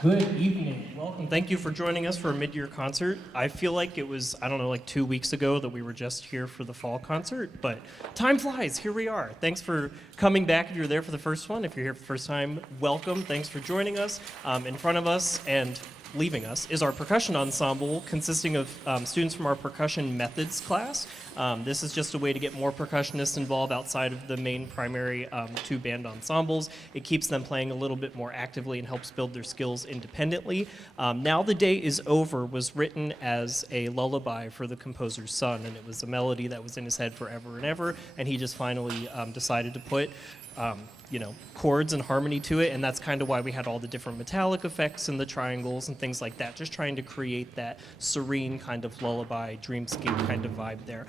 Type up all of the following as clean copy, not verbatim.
Good evening. Welcome. Thank you for joining us for a mid-year concert. I feel like it was, I don't know, like 2 weeks ago that we were just here for the fall concert, but time flies. Here we are. Thanks for coming back if you're there for the first one. If you're here for the first time, welcome. Thanks for joining us. In front of us and leaving us is our percussion ensemble consisting of students from our percussion methods class. This is just a way to get more percussionists involved outside of the main primary two band ensembles. It keeps them playing a little bit more actively and helps build their skills independently. Now the Day Is Over was written as a lullaby for the composer's son, and it was a melody that was in his head forever and ever, and he just finally decided to put chords and harmony to it, and that's kind of why we had all the different metallic effects and the triangles and things like that, just trying to create that serene kind of lullaby, dreamscape kind of vibe there.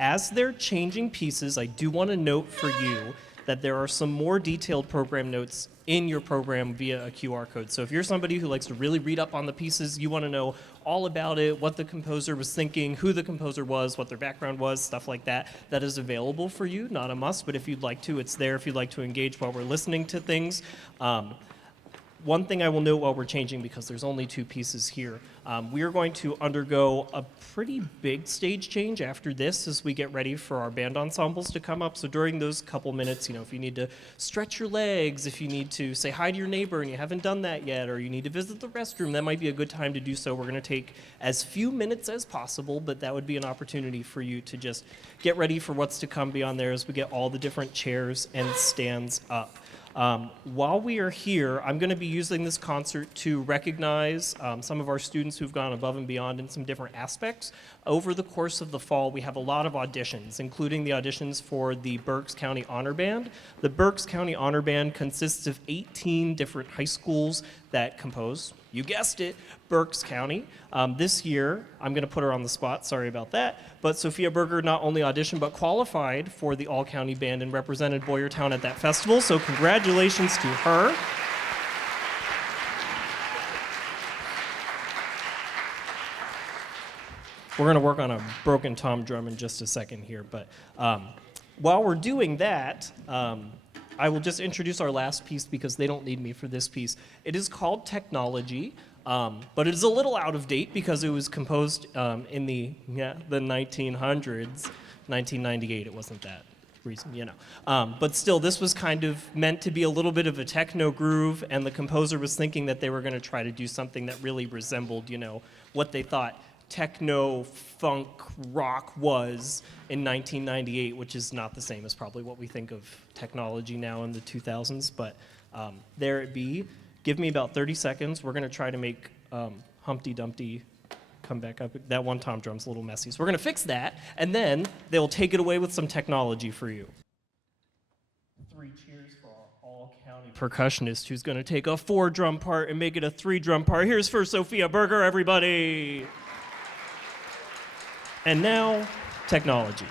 As they're changing pieces, I do want to note for you that there are some more detailed program notes in your program via a QR code. So if you're somebody who likes to really read up on the pieces, you want to know all about it, what the composer was thinking, who the composer was, what their background was, stuff like that, that is available for you, not a must, but if you'd like to, it's there if you'd like to engage while we're listening to things. One thing I will note while we're changing, because there's only two pieces here, we are going to undergo a pretty big stage change after this as we get ready for our band ensembles to come up. So during those couple minutes, if you need to stretch your legs, if you need to say hi to your neighbor and you haven't done that yet, or you need to visit the restroom, that might be a good time to do so. We're going to take as few minutes as possible, but that would be an opportunity for you to just get ready for what's to come beyond there as we get all the different chairs and stands up. While we are here, I'm going to be using this concert to recognize some of our students who've gone above and beyond in some different aspects. Over the course of the fall, we have a lot of auditions, including the auditions for the Berks County Honor Band. The Berks County Honor Band consists of 18 different high schools that compose, you guessed it, Berks County. This year, I'm going to put her on the spot, sorry about that, but Sophia Berger not only auditioned but qualified for the all-county band and represented Boyertown at that festival, so congratulations to her. We're going to work on a broken tom drum in just a second here, but while we're doing that, I will just introduce our last piece because they don't need me for this piece. It is called Technology, but it is a little out of date because it was composed in the 1900s, 1998. It wasn't that reason, But still, this was kind of meant to be a little bit of a techno groove, and the composer was thinking that they were going to try to do something that really resembled, what they thought techno funk rock was in 1998, which is not the same as probably what we think of technology now in the 2000s, but there it be. Give me about 30 seconds. We're going to try to make Humpty Dumpty come back up. That one tom drum's a little messy, so we're going to fix that, and then they'll take it away with some technology for you. 3 cheers for our all-county percussionist who's going to take a 4-drum part and make it a 3-drum part. Here's for Sophia Berger, everybody. And now, technology.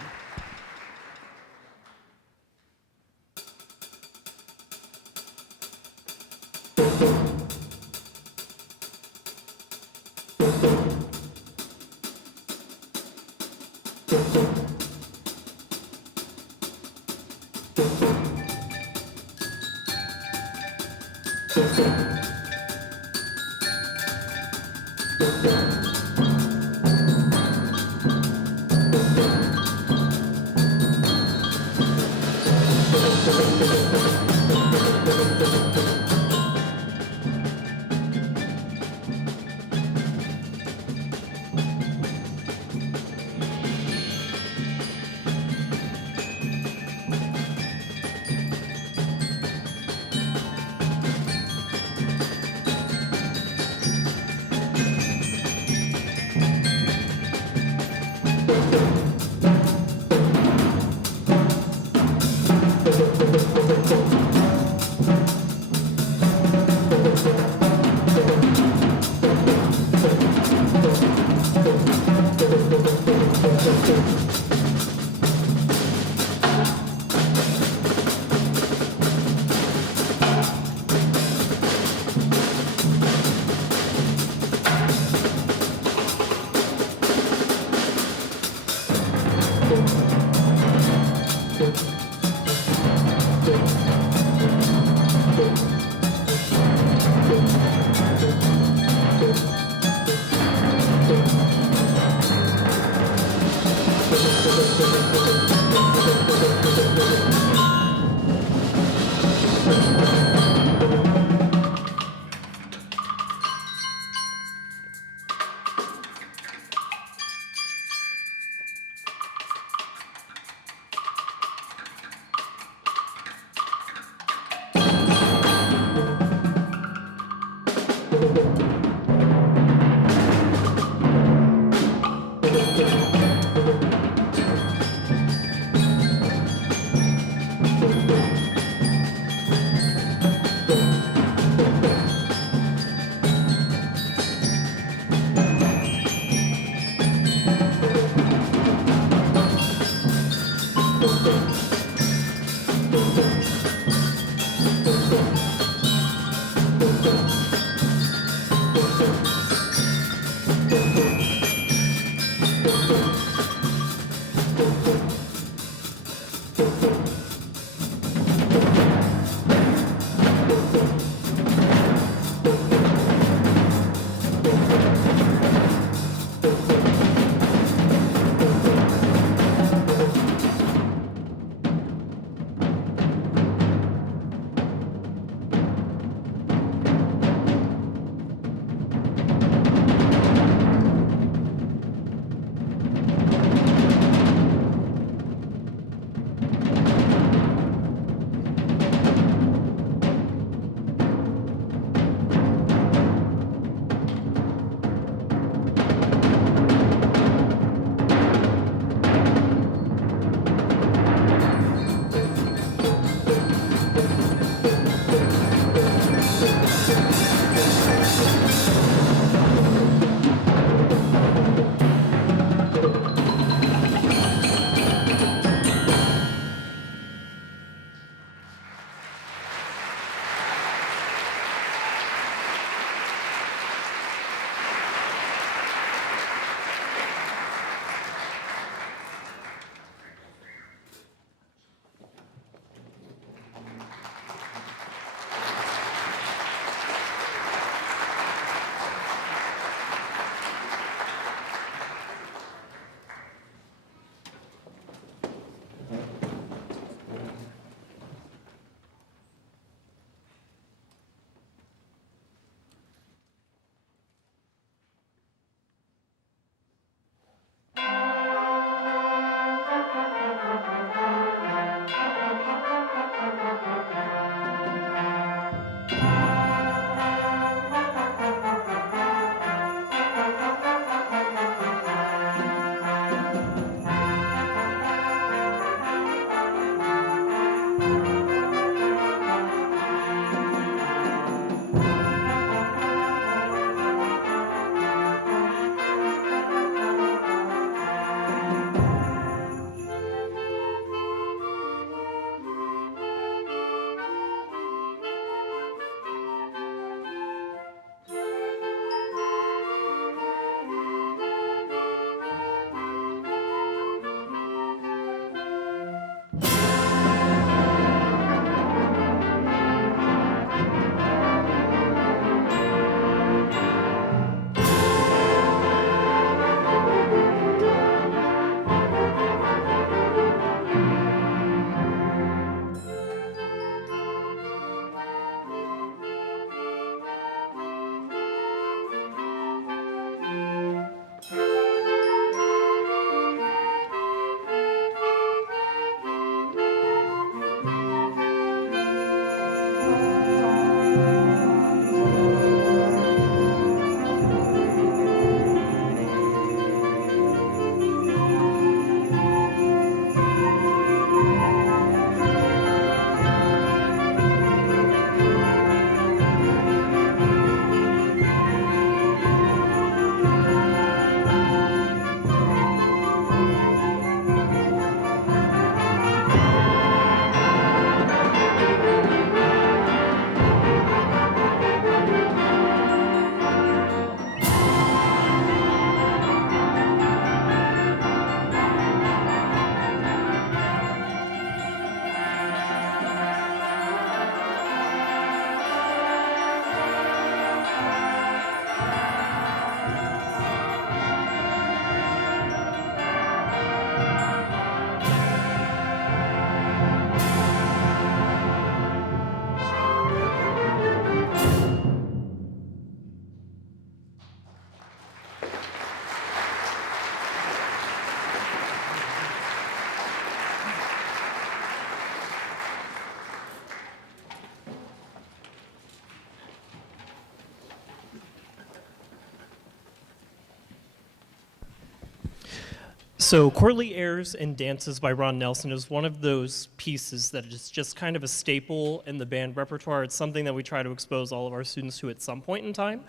So Courtly Airs and Dances by Ron Nelson is one of those pieces that is just kind of a staple in the band repertoire. It's something that we try to expose all of our students to at some point in time.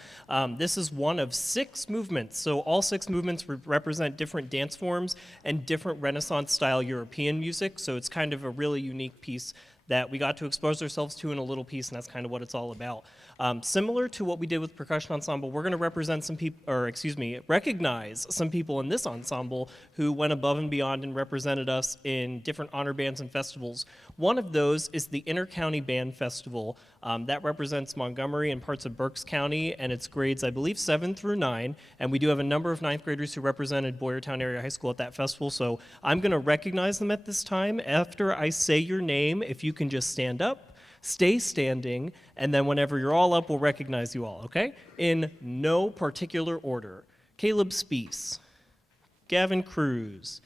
This is one of 6 movements, so all 6 movements represent different dance forms and different Renaissance-style European music, so it's kind of a really unique piece that we got to expose ourselves to in a little piece, and that's kind of what it's all about. Similar to what we did with Percussion Ensemble, we're going to represent some people, or excuse me, recognize some people in this ensemble who went above and beyond and represented us in different honor bands and festivals. One of those is the Inter-County Band Festival. That represents Montgomery and parts of Berks County, and it's grades, I believe, 7 through 9, and we do have a number of 9th graders who represented Boyertown Area High School at that festival, so I'm going to recognize them at this time. After I say your name, if you can just stand up, stay standing, and then whenever you're all up, we'll recognize you all, okay? In no particular order. Caleb Spees, Gavin Cruz,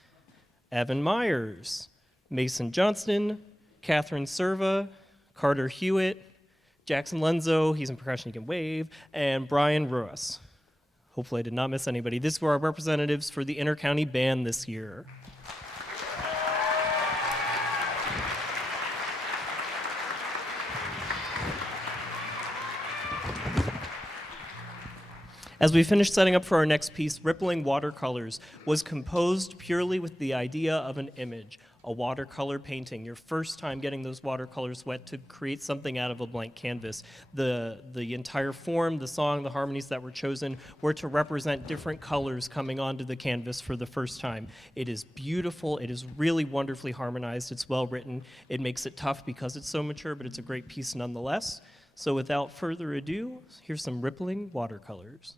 Evan Myers, Mason Johnston, Catherine Serva, Carter Hewitt, Jackson Lenzo, he's in percussion, he can wave, and Brian Ruas. Hopefully I did not miss anybody. These were our representatives for the Inter-County Band this year. As we finish setting up for our next piece, Rippling Watercolors was composed purely with the idea of an image, a watercolor painting, your first time getting those watercolors wet to create something out of a blank canvas. The entire form, the song, the harmonies that were chosen were to represent different colors coming onto the canvas for the first time. It is beautiful, it is really wonderfully harmonized, it's well written, it makes it tough because it's so mature, but it's a great piece nonetheless. So without further ado, here's some Rippling Watercolors.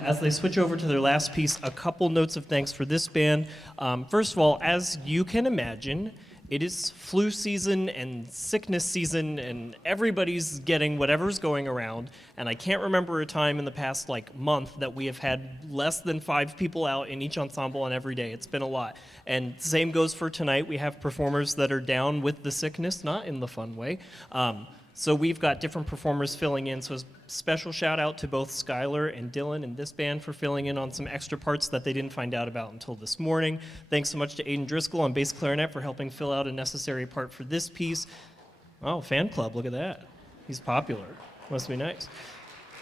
As they switch over to their last piece, a couple notes of thanks for this band. First of all, as you can imagine, it is flu season and sickness season, and everybody's getting whatever's going around. And I can't remember a time in the past month that we have had less than 5 people out in each ensemble on every day. It's been a lot. And same goes for tonight. We have performers that are down with the sickness, not in the fun way. So we've got different performers filling in. So a special shout out to both Skylar and Dylan and this band for filling in on some extra parts that they didn't find out about until this morning. Thanks so much to Aiden Driscoll on bass clarinet for helping fill out a necessary part for this piece. Oh, fan club, look at that. He's popular. Must be nice.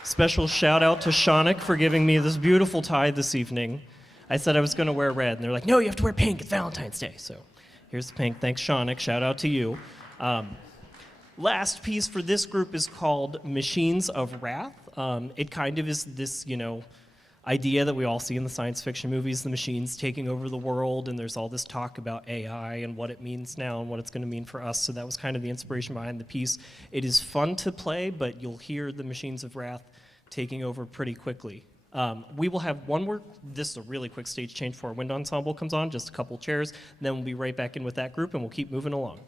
Special shout out to Symphonic for giving me this beautiful tie this evening. I said I was going to wear red, and they're like, no, you have to wear pink. It's Valentine's Day. So here's the pink. Thanks, Symphonic. Shout out to you. Last piece for this group is called Machines of Wrath. It kind of is this, idea that we all see in the science fiction movies, the machines taking over the world, and there's all this talk about AI and what it means now and what it's going to mean for us. So that was kind of the inspiration behind the piece. It is fun to play, but you'll hear the Machines of Wrath taking over pretty quickly. We will have one more, this is a really quick stage change before our wind ensemble comes on, just a couple chairs, and then we'll be right back in with that group and we'll keep moving along.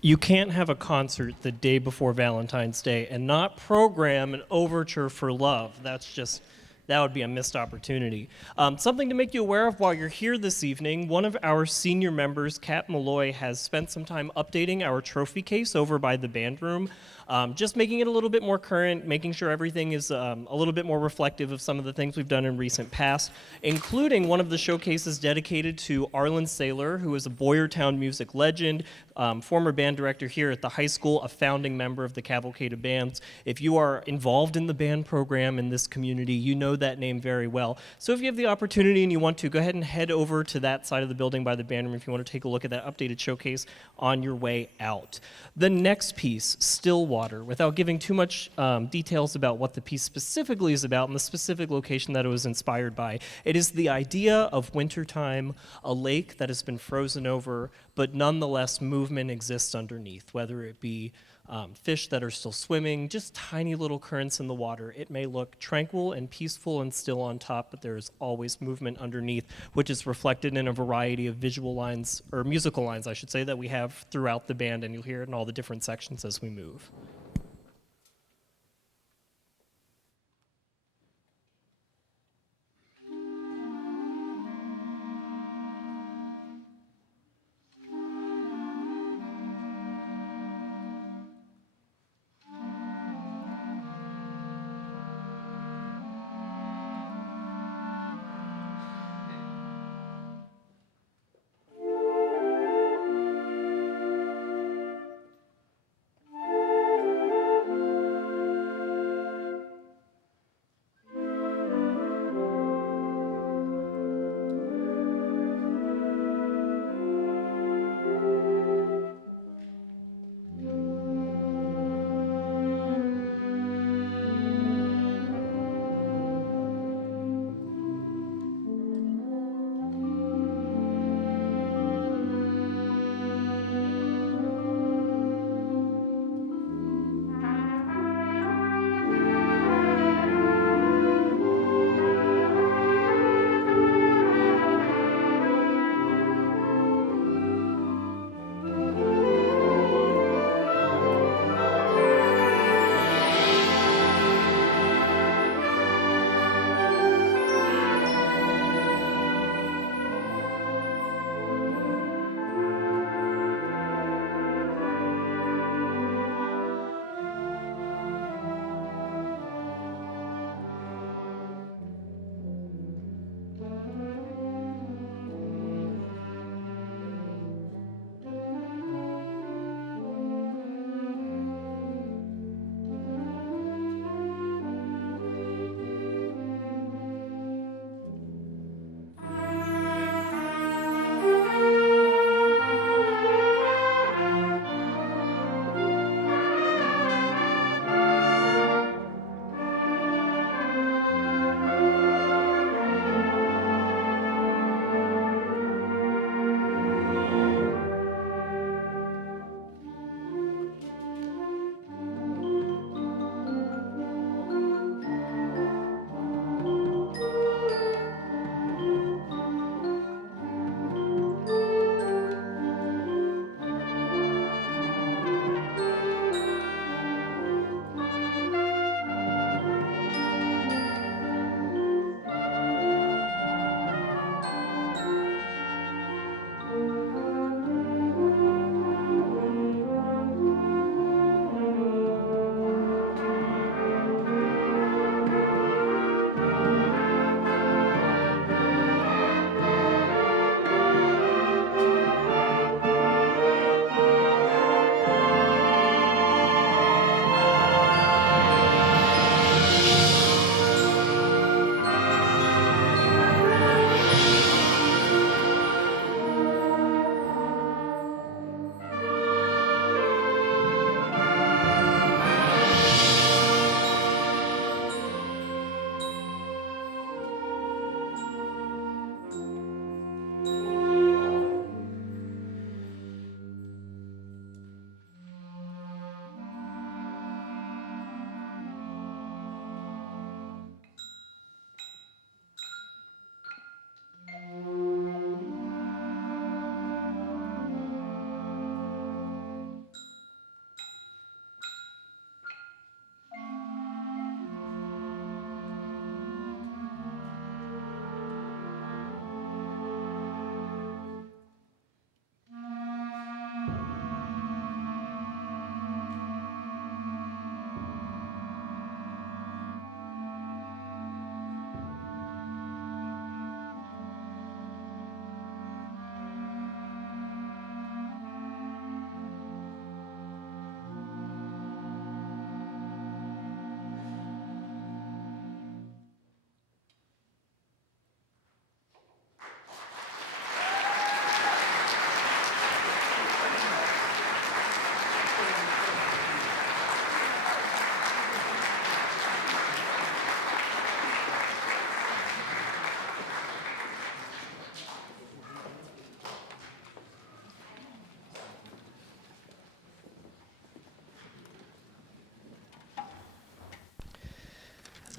You can't have a concert the day before Valentine's Day and not program an overture for love. That would be a missed opportunity. Something to make you aware of while you're here this evening, one of our senior members, Kat Malloy, has spent some time updating our trophy case over by the band room. Just making it a little bit more current, making sure everything is a little bit more reflective of some of the things we've done in recent past, including one of the showcases dedicated to Arlen Saylor, who is a Boyertown music legend, former band director here at the high school, a founding member of the Cavalcade of Bands. If you are involved in the band program in this community, you know that name very well. So if you have the opportunity and you want to, go ahead and head over to that side of the building by the band room if you want to take a look at that updated showcase on your way out. The next piece, Stillwater. Without giving too much details about what the piece specifically is about and the specific location that it was inspired by, it is the idea of wintertime, a lake that has been frozen over, but nonetheless movement exists underneath, whether it be fish that are still swimming, just tiny little currents in the water. It may look tranquil and peaceful and still on top, but there is always movement underneath, which is reflected in a variety of visual lines, or musical lines, I should say, that we have throughout the band, and you'll hear it in all the different sections as we move.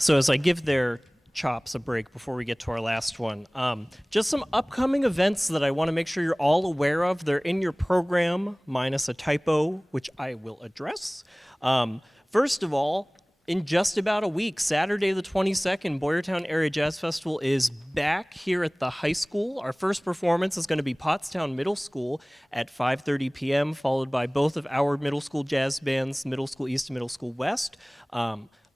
So as I give their chops a break before we get to our last one, just some upcoming events that I want to make sure you're all aware of. They're in your program, minus a typo, which I will address. First of all, in just about a week, Saturday the 22nd, Boyertown Area Jazz Festival is back here at the high school. Our first performance is going to be Pottstown Middle School at 5:30 p.m., followed by both of our middle school jazz bands, Middle School East and Middle School West.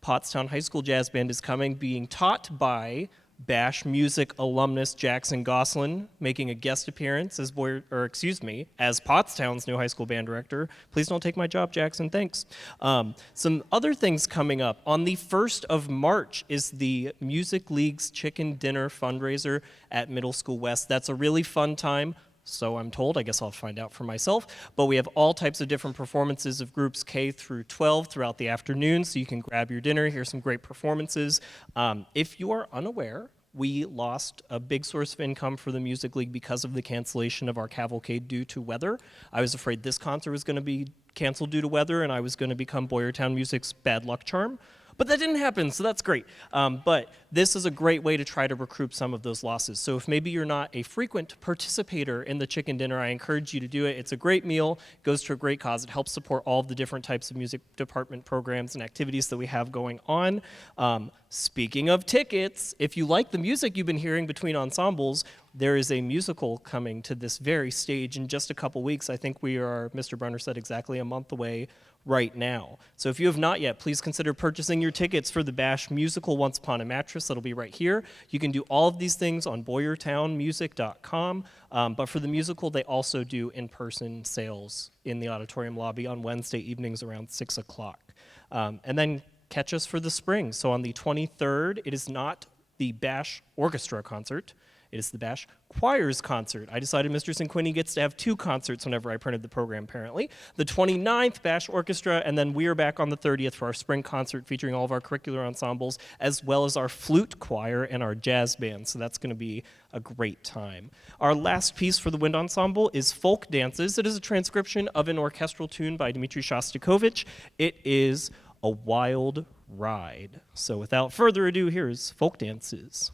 Pottstown High School Jazz Band is coming, being taught by Bash Music alumnus Jackson Goslin, making a guest appearance as as Pottstown's new high school band director. Please don't take my job, Jackson. Thanks. Some other things coming up. On the 1st of March is the Music League's Chicken Dinner fundraiser at Middle School West. That's a really fun time. So I'm told, I guess I'll find out for myself, but we have all types of different performances of groups K through 12 throughout the afternoon, so you can grab your dinner, hear some great performances. If you are unaware, we lost a big source of income for the Music League because of the cancellation of our cavalcade due to weather. I was afraid this concert was going to be canceled due to weather, and I was going to become Boyertown Music's bad luck charm. But that didn't happen, so that's great. But this is a great way to try to recoup some of those losses. So if maybe you're not a frequent participator in the chicken dinner, I encourage you to do it. It's a great meal, goes to a great cause. It helps support all of the different types of music department programs and activities that we have going on. Speaking of tickets, if you like the music you've been hearing between ensembles, there is a musical coming to this very stage in just a couple weeks. I think we are, Mr. Brunner said, exactly a month away right now. So if you have not yet, please consider purchasing your tickets for the Bash musical Once Upon a Mattress. That'll be right here. You can do all of these things on boyertownmusic.com, but for the musical, they also do in-person sales in the auditorium lobby on Wednesday evenings around 6 o'clock. And then catch us for the spring. So on the 23rd, it is not the Bash Orchestra concert. It is the Bash Choirs concert. I decided Mr. Cinquini gets to have 2 concerts whenever I printed the program, apparently. The 29th, Bash Orchestra, and then we are back on the 30th for our spring concert featuring all of our curricular ensembles, as well as our flute choir and our jazz band. So that's going to be a great time. Our last piece for the wind ensemble is Folk Dances. It is a transcription of an orchestral tune by Dmitri Shostakovich. It is A Wild Ride. So without further ado, here's Folk Dances.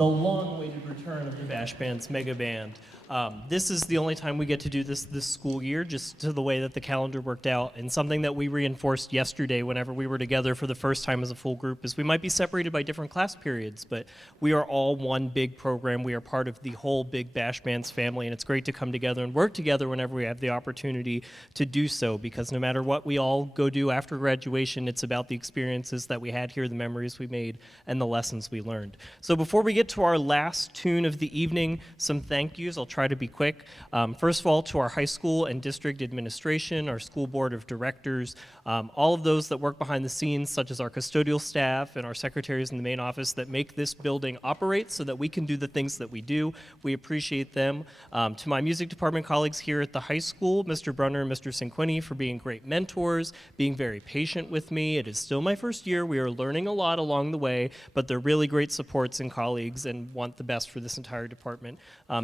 the long-awaited return of the Bash Band's Mega Band. This is the only time we get to do this school year, just to the way that the calendar worked out, and something that we reinforced yesterday whenever we were together for the first time as a full group is we might be separated by different class periods, but we are all one big program. We are part of the whole big Bash Band's family, and it's great to come together and work together whenever we have the opportunity to do so, because no matter what we all go do after graduation, it's about the experiences that we had here, the memories we made, and the lessons we learned. So before we get to our last tune of the evening, some thank yous. I'll try to be quick. First of all, to our high school and district administration, our school board of directors, all of those that work behind the scenes, such as our custodial staff and our secretaries in the main office that make this building operate so that we can do the things that we do. We appreciate them. To my music department colleagues here at the high school, Mr. Brunner and Mr. Cinquini, for being great mentors, being very patient with me. It is still my first year. We are learning a lot along the way, but they're really great supports and colleagues and want the best for this entire department.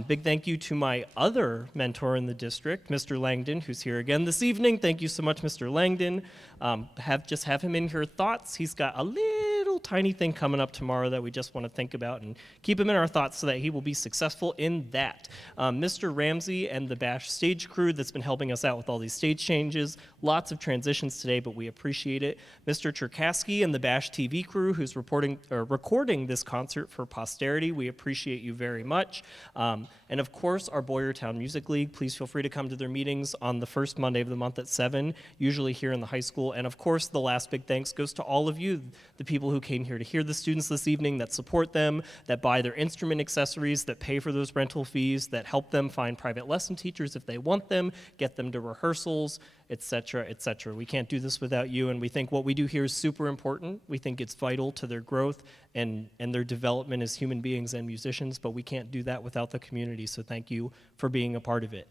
Big thank you to my other mentor in the district, Mr. Langdon, who's here again this evening. Thank you so much, Mr. Langdon. Have him in here thoughts. He's got a little tiny thing coming up tomorrow that we just want to think about and keep him in our thoughts so that he will be successful in that. Mr. Ramsey and the Bash stage crew that's been helping us out with all these stage changes. Lots of transitions today, but we appreciate it. Mr. Cherkasky and the Bash TV crew who's recording this concert for posterity. We appreciate you very much. And of course, our Boyertown Music League. Please feel free to come to their meetings on the first Monday of the month at 7, usually here in the high school. And of course, the last big thanks goes to all of you, the people who came here to hear the students this evening, that support them, that buy their instrument accessories, that pay for those rental fees, that help them find private lesson teachers if they want them, get them to rehearsals, etc., etc. We can't do this without you, and we think what we do here is super important. We think it's vital to their growth and their development as human beings and musicians, but we can't do that without the community, so thank you for being a part of it.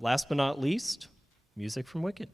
Last but not least, music from Wicked.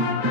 Thank you.